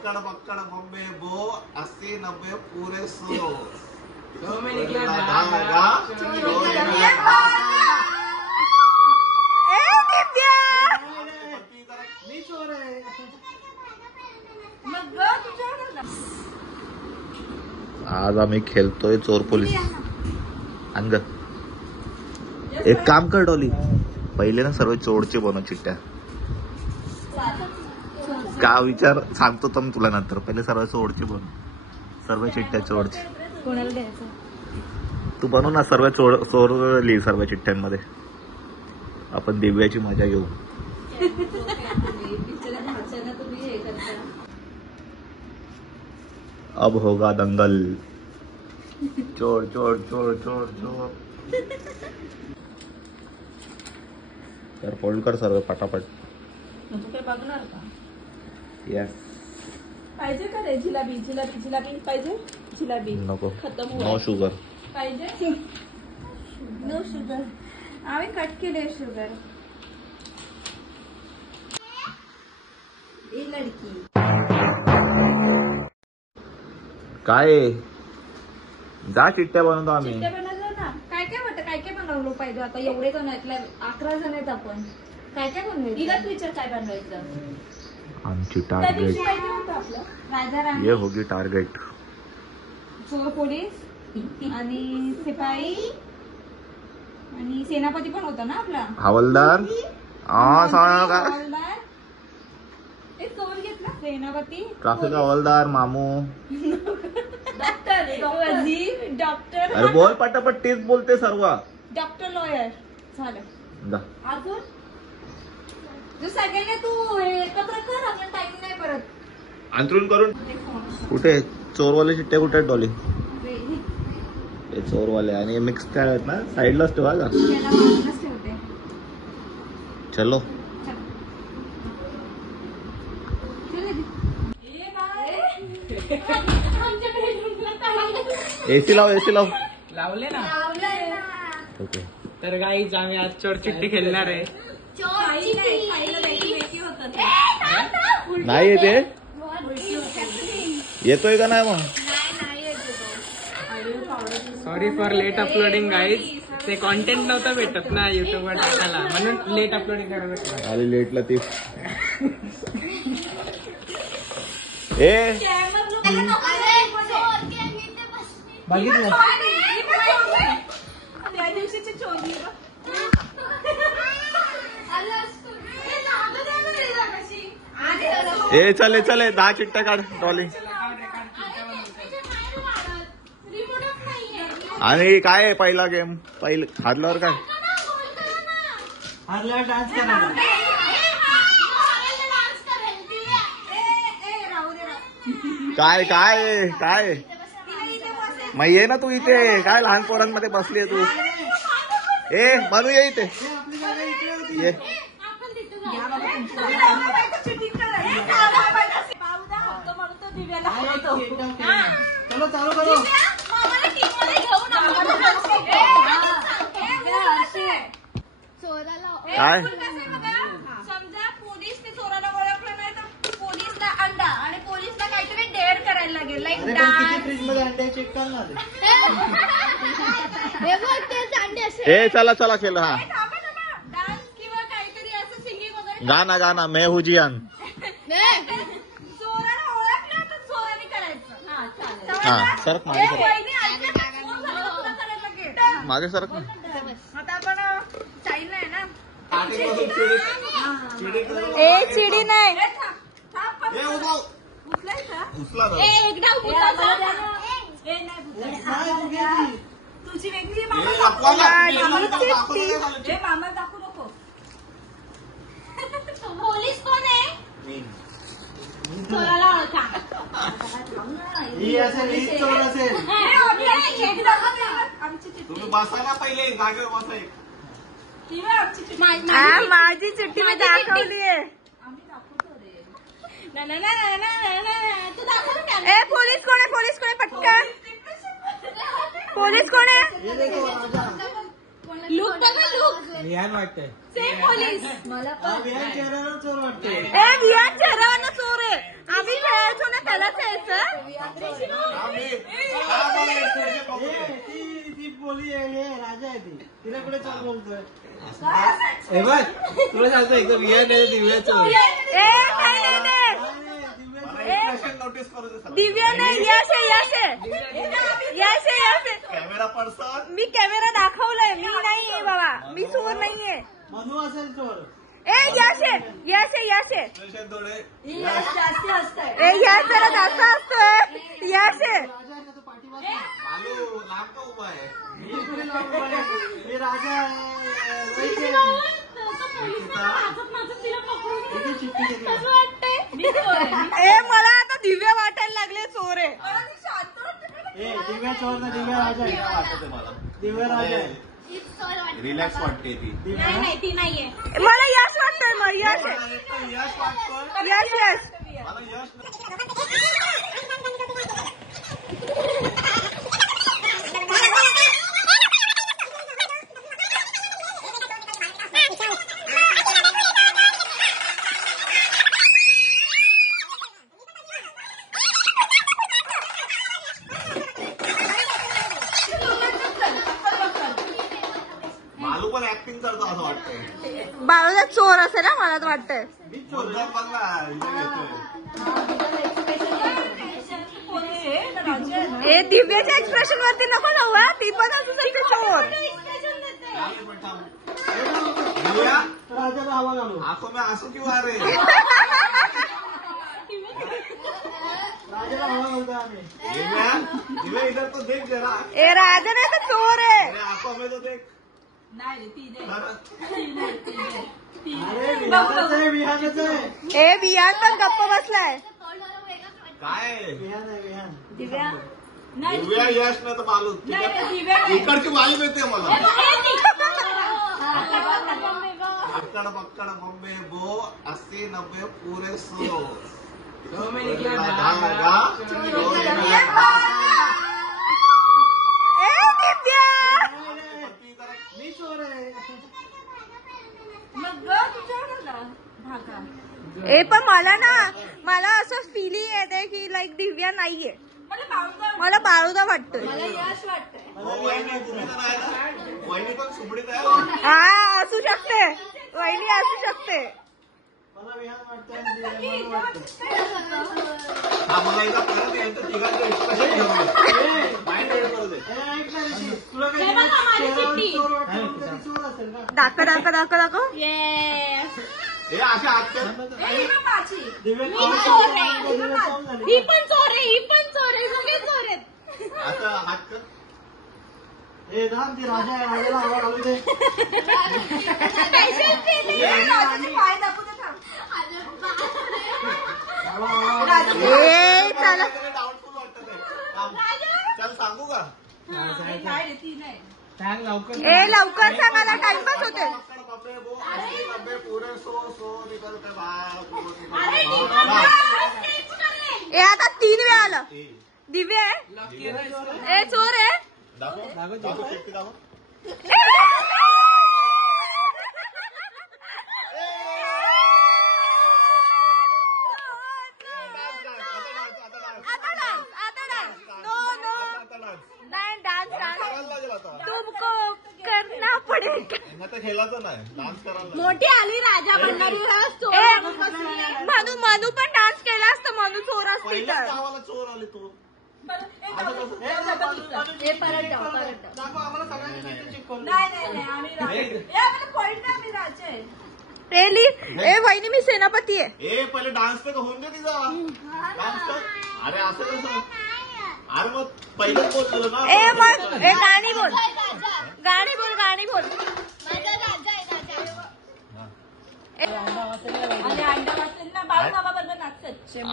अक्कड़ बक्कड़ बम्बे बो 80-90 पूरे 100 में निकला आज आम्ही खेळतोय चोर पोलीस. अंग एक काम कर डॉली, पहिले ना सर्व चोरचे बनव चिट्ट्या. का विचार सांगतो तर मी तुला नंतर. पहिले सर्व चोरचे बनव, सर्व चिट्ट्या चोरचे. कोणाला द्यायचं? तू बनव ना सर्व चोर लिही सर्व चिठ्ठ्यांमध्ये. आपण दिव्याची मजा घेऊ. अब होगा दंगल. चोर चोर चोर चोर चोर. तर फोल्ड कर सर्व पटापट. तू काय बघणार का? यस. पाहिजे का रे जिलाबी? जिलाबी जिलाबी पाहिजे? जिलाबी नको. खतम नो शुगर. पाहिजे? No sugar. आम्ही कट केले शुगर. ए लडकी काय जा चिट्ट्या बनवतो आम्ही. चिट्ट्या बनवलं ना. काय काय वाटतं? काय काय बनवलं पाहिजे? आता एवढे जण आहेत, 11 जण आहेत आपण. काय काय बनवायचं? तिलाच विचार काय बनवायचं. आमची टार्गेट राजा राणी, ये होगी टार्गेट. चोर पोलीस आणि शिपाई आणि सेनापती पण होता ना आपला. हवालदार. हवालदार. हे चोर घेतला. सेनापती, ट्रॅफिक हवालदार, मामू. डॉक्टर. अरे बोल पटापट, तेच बोलते सर्व. डॉक्टर, लॉयर झालं. जा. अजून तू सगळ्यांना तू एकत्र कर, आपला टाइम नाही परत. अंतरून करून कुठे चोरवाले चिट्ट्या कुठे आहेत डॉली? हे चोरवाले आणि मिक्स काय आहेत ना, साईडलाच ठेवा का. ठेवते. चलो. एसी लाव, एसी लाव. लावले ना. ओके. तर गाईज आम्ही आज चोर चिट्टी खेळणार आहे. नाही येते. येतोय का नाही मग? Sorry for late uploading guys. ते कॉन्टेंट नव्हतं भेटत ना युट्यूबवर टाकायला, म्हणून लेट अपलोडिंग करायला. आली लेटला ती. ए बघितलं. त्या दिवशीची चोरी. ए चले चले 10 चिट्ट्या काढ डॉली. आणि काय आहे पहिला गेम? पहिलं हारल्यावर काय? हारल्यावर डान्स करायला. काय काय काय मग ये ना तू इथे. काय लहान पोरांमध्ये बसली तू. ए मनू ये इथे ये. चलो चालू करो. काय समजा पोलीसने चोराला ओळखलं नाही तर पोलीसला अंडा आणि पोलीसला काहीतरी डेअर करायला लागेल. लाईक फ्रीज मध्ये अंडे चेक कर ना. ए चला चला खेळ. हा डान्स किंवा काहीतरी असं सिंगिंग वगैरे. गाना गाना मैं हूँ जियान. चोराला ओळखलं तर चोराने करायचं. हा चालेल. हा सरक मागे सरक. वहिनी, ऐकलं का? चोर झाला, तुला करायला लागेल. मागे सरक. आता आपण चाईल नाही ना. ए चिडी नाही. एकदा तुझी वेगळी मामा दाखवू नको. पोलीस कोण आहे? चोराला ओळखा. तुम्ही बसायला पहिले जागेवर बसाय. माझी चिठ्ठी मी दाखवली आहे. ए पोलीस कोण आहे? पोलीस कोण आहे? पटकन पोलीस कोण आहे? लुक बघा, लुक विहान वाटतंय. Same police. विहान चेहऱ्यावर चोर वाटते. ए विहान चेहऱ्यावर चोर आहे. आम्ही खेळायचो ना त्यालाच यायचं. ती बोली आहे राजा आहे ती तिला कुठे चोर बोलतोय. हे बघ तुला सांगतो एकदम दिव्या चोर. नोटीस करू दे. दिव्या नाही, यश आहे, यश आहे, यश आहे, यश आहे. Camera person. मी कॅमेरा दाखवलाय, मी नाहीये बाबा, मी चोर नाहीये. मधू असेल चोर. यश आहे, यश आहे, यश आहे. जास्ती असतंय. यश जरा जास्त असतोय. यश आहे. राजा आहे का तो पाठीमागे. मालू लांब का उभा आहे. हे राजा मला आता दिव्या वाटायला लागले चोर आहे. दिव्या चोर ना दिव्या राजा आहे. वाटत मला दिव्या राजा आहे. रिलॅक्स वाटते ती. ती नाहीये. मला यश वाटतंय. मग यश आहे. यश वाटतोय. यश यश मला यश मालू पण ऍक्टिंग करतो असं वाटतंय. बाळूला चोर असेल ना, मला तर वाटतंय. मुद्दाम बघ ना इथे घेतोय. ए दिव्याच्या एक्सप्रेशन वरती नको जाऊ हा. ती पण असू शकते चोर. दिव्या राजाला हवा घालू. आंखों में आंसू क्यों आ रहे हैं? राजाला हवा घालतो आम्ही. दिव्या दिव्या इधर तो देख जरा. ए राजा नाही तर चोर आहे. अरे आंखों में तो देख. अरे विहानच आहे विहानच आहे. ए विहान पण गप्प बसलाय. काय विहान आहे विहान. दिव्या दिव्या यश ना तर मालू. इकडची वाई मिळते मला. अक्कड़ बक्कड़ बॉम्बे बो 80 90 पूरे 100. ए दिव्या मी चोर आहे. ए पण मला असं फिलिंग येते की लाईक दिव्या नाहीये. मला बाळूदा वाटतोय. वहिनी पण सुमडीत आहे. हा असू शकते. वहिनी असू शकते. मला विहान वाटतंय मला वाटतं. आम्हाला एकदा परत यांचं तिघांचं एक्सप्रेशन घेऊन माइंड रीड करू दे. ऐक ना ऋषी, तुला काही चेहऱ्यावर चोर वाटतं तरी चोर असेल का. दाखव. हे अशा हातच्या दिव्या ही पण चोर आहे, सगळे चोर आहेत. असं हात कर. हे धाम ती राजा आहे राजाला हवा घालू दे. ए चला. डाऊटफुल वाटत आहे. चल सांगू का. सांग लवकर. ए लवकर सांगायला टाइमपास होते. बॉम्बे बो 80 90 पूरे 100 निकलते बाप. ए आता 3 वेळा आलं. दिव्या आहे. ए चोर आहे. दाखव शेट्टी दाखव. तुमको करना पडेगा. खेळायचं नाही डान्स करायला. मोठी आली राजा बनणारी. मधू पण डान्स केला असतं. मधू चोर असती पहिल्या तर. गावाला चोर आले तो. दाखव आम्हाला सगळ्यांनी चिकवलं. ए वहिनी मी सेनापती आहे. ए पहिले डान्स तर होऊन दे तिचा. डान्स कर. अरे असं कसं. अरे मग पहिलंच बोललो ना. ए मग ए गाणी बोल.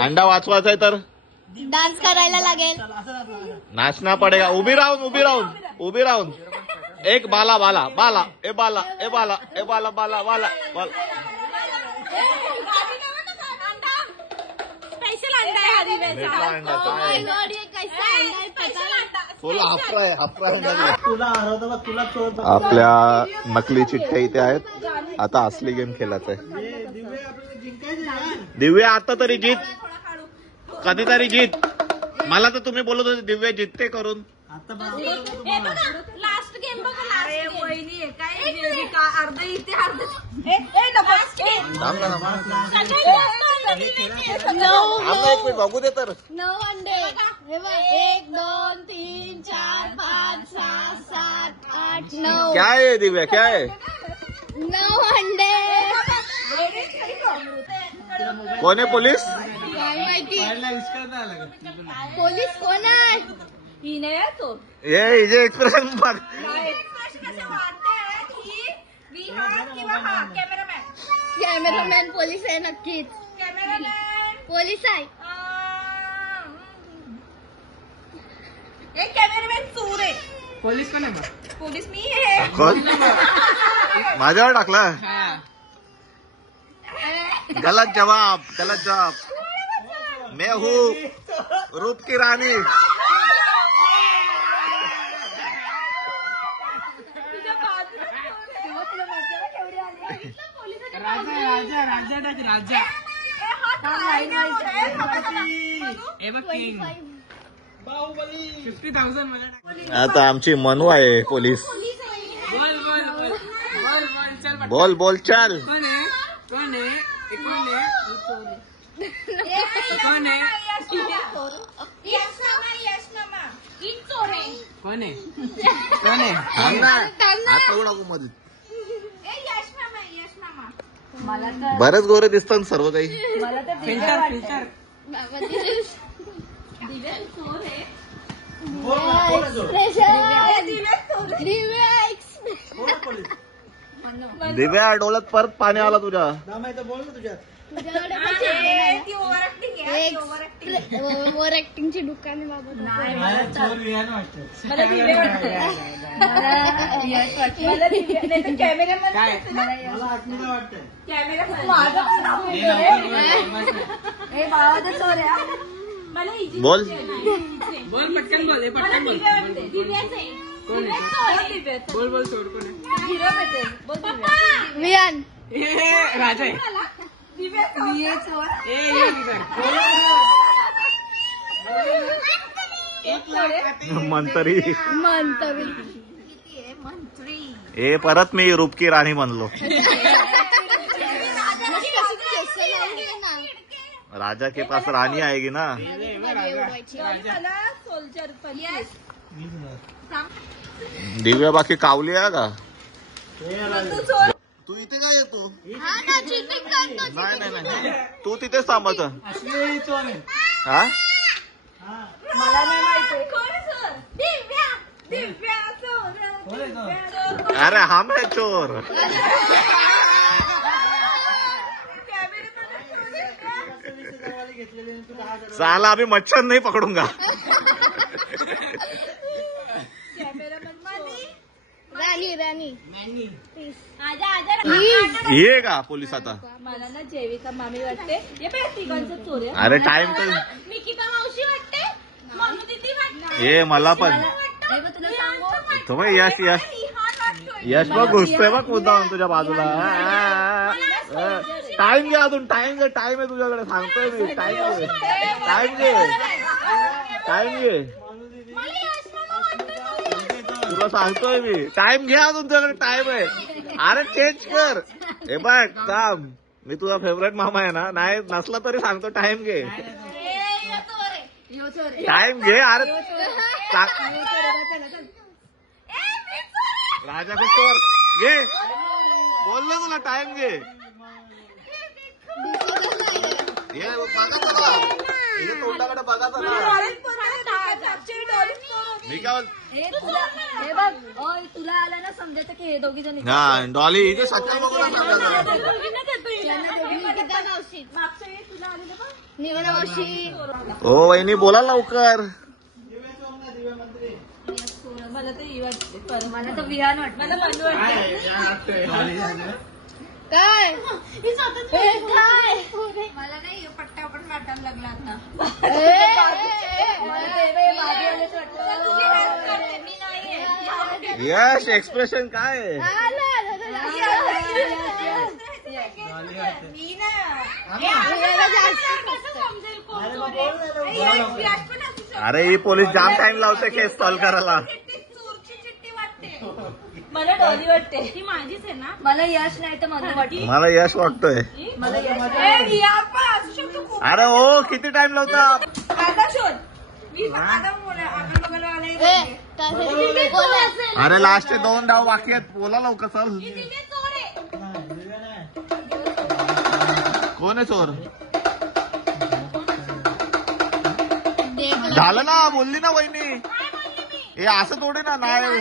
अंडा वाचवायचा आहे तर डान्स करायला लागेल. नाचना पडेगा. उभी राहून एक बाला ए बाला स्पेशल अंडा आहे हा दिव्याचा. फुल हाफराय. तुला हरवतो बघ तुला चोर. आपल्या नकली चिठ्ठ्या इथे आहेत. आता असली गेम खेळायचा आहे. दिव्या आपल्याला जिंकायचे. दिव्या आता तरी जीत. कधीतरी जीत. मला तर तुम्ही बोलत होते दिव्या जितते करून. आता लास्ट गेम बघा. अरे वहिनी काय अर्ध इथे अर्ध बघू दे तर. 9 अंडे. 1 2 3 4 5 6 7 8 9. क्या है दिव्या क्या है? 9 अंडे. कोण आहे पोलीस? काय माहिती विस्कळता आलं. पोलीस कोण आहे? ही नाही आहे तो. हे हिचे एक्सप्रेशन बघ. कॅमेरामॅन पोलीस आहे नक्कीच. पोलीस आहे. कॅमेरामॅन चोर आहे. पोलीस कोण आहे मग? पोलीस मी आहे. कोण? माझ्यावर टाकला. हा. गलत जवाब गलत जवाब. मैं हूँ रूप की रानी. राजा राजा टाक राजा. हे बघ किंग. 50,000 मला टाक. आता आमची मनू आहे पोलीस. बोल बोल बोल बोल बोल चल पटकन. बोल बोल चल. कोण आहे कोण आहे हे कोण आहे कोण आहे कोण आहे कोण आहे? थांब ना. हात पकडू नको मध्ये. बरेच गोरे दिसतात सर्व काही. Filter filter. दिव्या डोळ्यात परत पाणी आला तुझ्या. बोल ना तुझ्यात. ओव्हर ऍक्टिंगची दुकान बाबा. मला चोर विहान वाटतं. काय मला आत्मीला वाटतंय. बोल बोल पटकन बोल हे पटकन बोल. कोण आहे? बोल बोल चोर कोण आहे? वियान. हे राजा आहे. ए ये इधर. मंत्री. मंत्री. हे परत मी रूप की राणी बनलो. राजा के पास रानी आएगी ना. दिव्या बाकी कावली आहे का? तू इथे काय येतो? नाही नाही नाही तू तिथेच थांबायचं. असली चोर आहे. हा मला नाही माहिती. कोण आहे तो? अरे हम है चोर. घेतलेले तू 10,000. साला अभी मच्छर नहीं पकडूंगा. राणी ये का पोलीस आता. मला ना जेविका मामी वाटते. हे बघ तिघांचं चोर आहे. अरे टाइम तर निकिता मावशी वाटते. मम्मी दीदी वाटते. ये मला पण हे बघ तुला सांगू. तुम्ही यश यश यश बघ घुसतोय बघ मुद्दाम तुझ्या बाजूला. टाइम घे अजून टाइम घे. टाइम आहे तुझ्याकडे सांगतोय मी. टाइम घे टाइम घे टाइम घे तुला सांगतोय मी. टाइम घे अजून तुझ्याकडे टाइम आहे. अरे चेंज कर. हे बघ थांब मी तुझा फेवरेट मामा आहे ना. नाही नसला तरी सांगतो टाइम घे. टाइम घे. अरे राजा को चोर घे बोललो तुला. टाइम घे. हे बघा हे तोंडाकडे बघा ना. मी काय हे बघ तुला आला ना समजायचं की हे दोघी जण. हा डॉली इथे शक्कल बघून ओ वहिनी बोला लवकर. मला तर ही वाटते. मला तर विहान वाटत. मला बनू वाटते. काय काय मला नाही पट्टा पण वाटायला लागला आता. यश एक्सप्रेशन काय आहे? डॉली वाटते. मी ना अरे मग कोण झालं? अरे ही पोलीस जाम टाइम लावते केस सॉल्व करायला. मला डॉली वाटते ती माझीच आहे ना. मला यश नाही तर मधू वाटते. मला यश वाटतोय. मला यश अरे हो किती टाइम लावता. आता शोध. मी अरे लास्टचे 2 डाव बाकी आहेत. बोला लवकर चल. कोण आहे चोर. झालं ना बोलली ना वहिनी. हे असं थोडी ना. नाही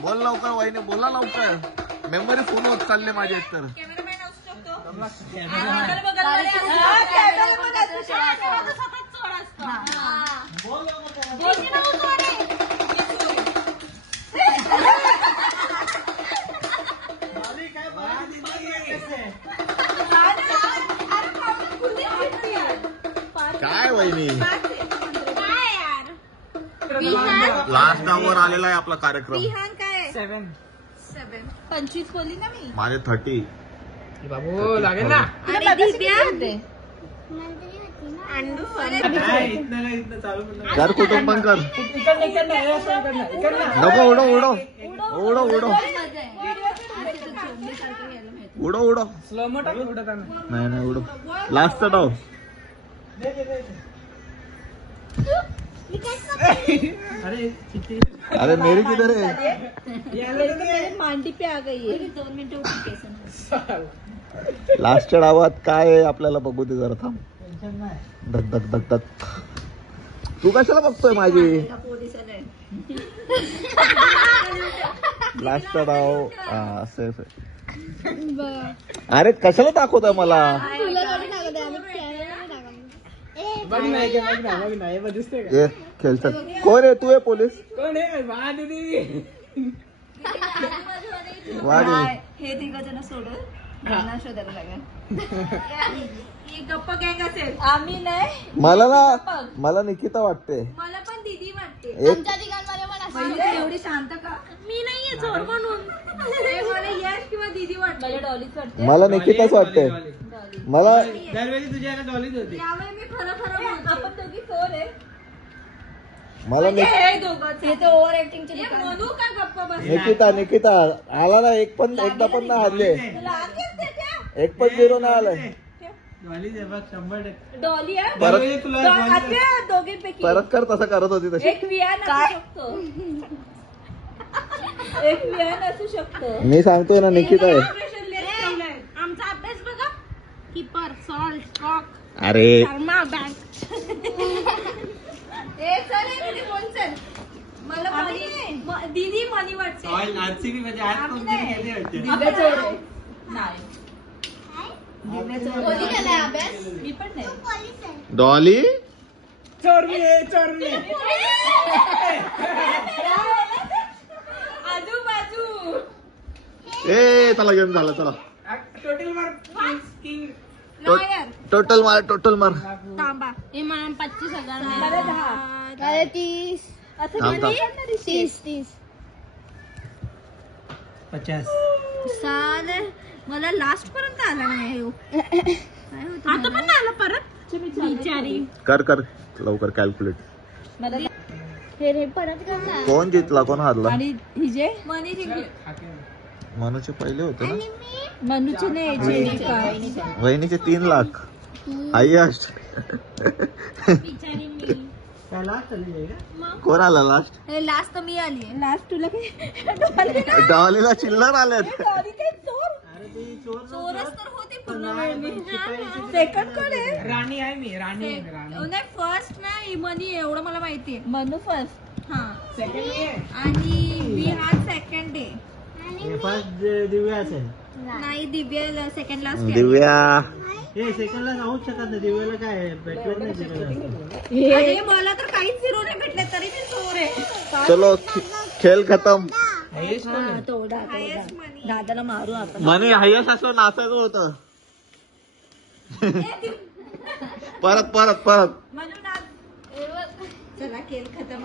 बोल लवकर वहिनी. बोला लवकर. मेमरी फुल होत चालले माझे एकतर. काय वहिनी लास्ट डाऊनवर आलेला आहे आपला कार्यक्रम. काय 7. 25 बोलली ना मी. माझे 30. बाबू लागेल ना. इथनं चालू कर कुठून पण कर. नको उडो उडो उडो उडो उडो उडो. स्लो मो टाक उडताना. नाही नाही उडो. लास्टचा डाव. अरे चिट्टी. अरे मेरी किधर है. मांडी पे आ गई है. 2 मिनिटं. लास्टच्या डावात काय आहे आपल्याला बघू दे जरा. थांब. टेन्शन नाही. धक धक धक धक. तू कशाला बघतोय माझी. लास्टचा डाव सेफ आहे. अरे कशाला दाखवतोय मला. बघ नाही बघ ना बघ ना. हे दिसते का. ए खेळ चल. कोण आहे तू. आहे पोलीस. कोण आहे. वा दीदी. हे 3 जण सोडून त्यांना शोधायला लागेल. ही गप्प गँग असेल. आम्ही नाही. मला ना मला निकिता वाटते. मला पण दीदी वाटते. एवढी शांत का. मी नाहीये चोर म्हणून. मला यश किंवा दीदी वाटते. मला डॉलीच वाटते. मला निकिताच वाटते. मला दरवेळी तुझ्या याला डॉलीच होती. त्यामुळे मी खरं बोलतो. आपण दोघी चोर आहे. मला हे दोघंच. हे तर ओव्हर ऍक्टिंगचे म्हणू का गप्प बस. निकिता निकिता आला ना. एकदा पण नाही हरले. एक पण 0 नाही आलाय. डॉलीच आहे बघ 100%. डॉली आहे. परत दरवेळी तुला दोघींपैकी परत कर. तसं करत होती तशी. एक विहान असू शकतो. एक विहान असू शकतो. मी सांगतोय ना निकिता आहे. आमचा अभ्यास बघा. कीपर सॉल्ट रॉक अरे शर्मा बँक. मला दीदी मनी वाटते. आरसीबी म्हणजे आज कोणतरी गेले वाटते. मी पण नाही. डॉली. चोर मी आहे. चोर मी आहे. आजूबाजू. ए त्याला घेऊन झालं. चला टोटल मार्क किंग. टोटल मार. टोटल मार. तांबा. हे मला 25,000. मला 10. अरे 30. थांब थांब. 30. 50. चालेल. मला लास्ट पर्यंत आला नाही. आता पण आला परत. बिचारी. कर कर लवकर कॅल्क्युलेट. मला हे परत करणार. कोण जिंकला कोण हारला. आणि हिजे मनी जिंकली. मनूचे पहिले होते ना. मनूचे नाही. वहिनीचे 3 लाख. हायस्ट. बिचारी मी. काय लास्ट आली आहे का. कोण आला लास्ट. लास्ट तर मी आली. लास्ट तुला डॉलीला चिल्लर आलेत. अरे ती चोर चोरच तर होते पूर्ण नाही, वेळ. पण शिपाई- सेकंड कडे. राणी आहे मी. राणी आहे. राणी. नाही फर्स्ट नाही मनी एवढं मला माहितीये. मनू फर्स्ट. हा. सेकंड मी आहे. आणि विहान सेकंड आहे. हे फर्स्ट दिव्या असेल. नाही दिव्या सेकंड लास्ट. दिव्या. हे सेकंडला जाऊच शकत नाही. दिव्याला काय भेटलं नाही सेकंडला. अरे मला तर काहीच हिरो नाही भेटले तरी मी चोर आहे. चलो खेळ खतम. दादाला मारू आपण. मनी हायस्ट असं नाचायचं होतं. परत परत परत. म्हणून चला खेळ खतम.